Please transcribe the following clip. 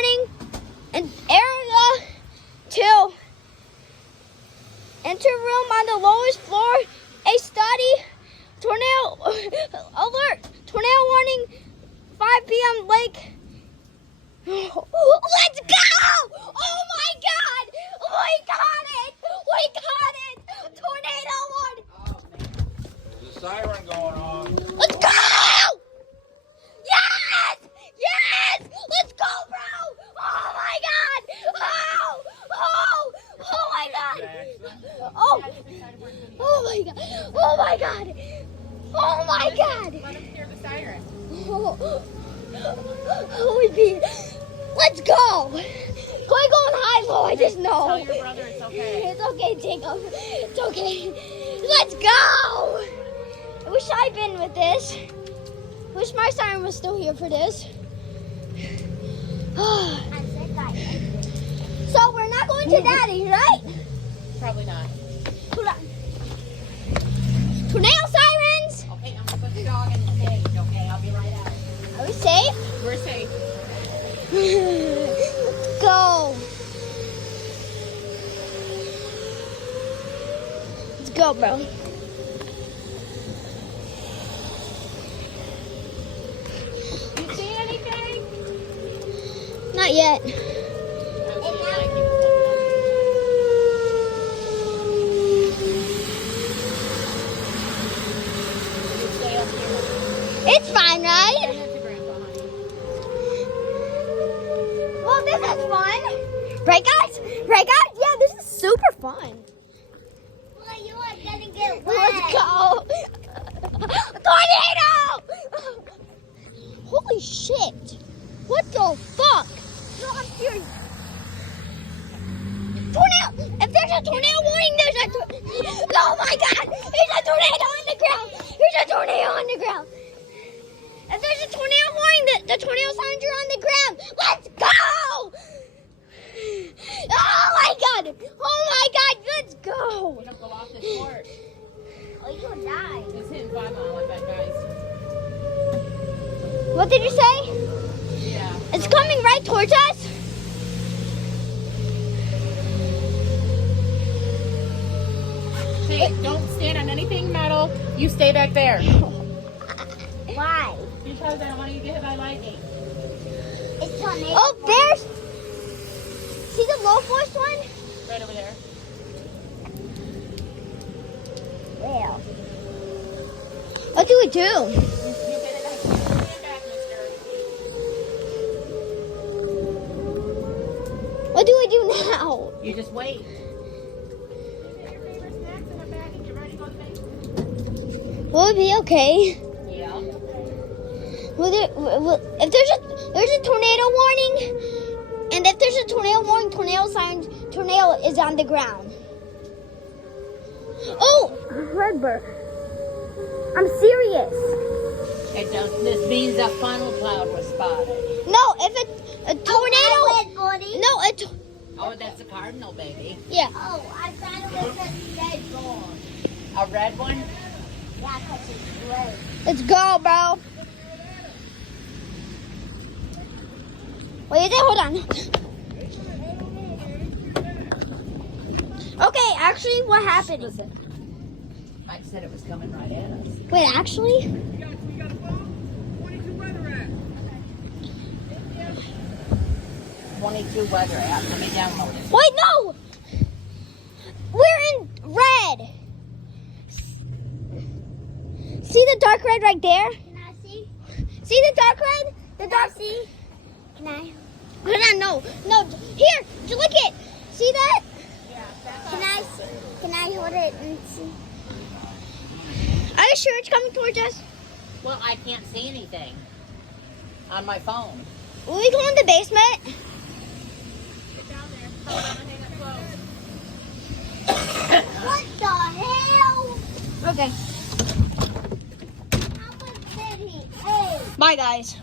warning in area 2. Enter room on the lowest floor. A study. Tornado alert. Tornado warning. 5 p.m. Lake. Let's go! Oh my God! We got it! We got it! Tornado warning. Oh, man. There's a siren going on. Let's go! Yes! Yes! Let's go, bro! Oh my God! Oh! Oh! Oh my God! Oh! Oh my God! Oh my God! Oh my God! Let him hear the siren. Oh, oh we beat. Let's go! Can I go on high low? I just know. Tell your brother it's okay. It's okay, Jacob. It's okay. Let's go! I wish I'd been with this. I wish my siren was still here for this. So we're not going to Daddy, right? Probably not. Tornado sirens! Okay, I'm gonna put the dog in the cage, okay? I'll be right out. Are we safe? We're safe. Go! Let's go, bro. You see anything? Not yet. It's fine, right? Well, this is fun. Right, guys? Right, guys? Yeah, this is super fun. Well, you are gonna get wet. Let's go. Tornado! Holy shit. What the fuck? No, I'm serious. Tornado! If there's a tornado warning, there's a oh my God! There's a tornado on the ground! There's a tornado on the ground! If there's a tornado warning, the tornado signs are on the ground! Let's go! Oh my God! Oh my God! Let's go! We don't go off this court. Or you'll die. It's hitting 5 mile, I bet, guys. What did you say? Yeah. It's coming right towards us? Hey, don't stand on anything metal. You stay back there. Why? Because I don't want you to get hit by lightning. It's tornado. Oh, there's... See the low force one? Right over there. Well, What do we do? You get it. Stand back, mister. What do we do now? You just wait. Get your favorite snacks in the bag and get ready to go to bed. Will it be okay? Yeah. If there's a tornado warning, and if there's a tornado warning, tornado is on the ground. Oh, Redbird. I'm serious. It does. This means a funnel cloud was spotted. No, if a tornado. red body. No, Oh, that's a cardinal, baby. yeah. Oh, I thought it was a red ball. A red one? Yeah, because it's red. Let's go, bro. Wait, hold on. Okay, actually, what happened? I said it was coming right at us. Wait, actually? We got a phone? 22 weather app. 22 weather app. Let me download it. Wait, no! We're in red. See the dark red right there? Can I see? See the dark red? The dark. See? Can I? Hold on, no. Here, just look it. See that? Yeah, that's Can I see? Can I hold it and see? Are you sure it's coming towards us? Well, I can't see anything on my phone. Will we go in the basement? Get down there. Hold on, hang up close. What the hell? Okay. How much did he? Hey. Bye, guys.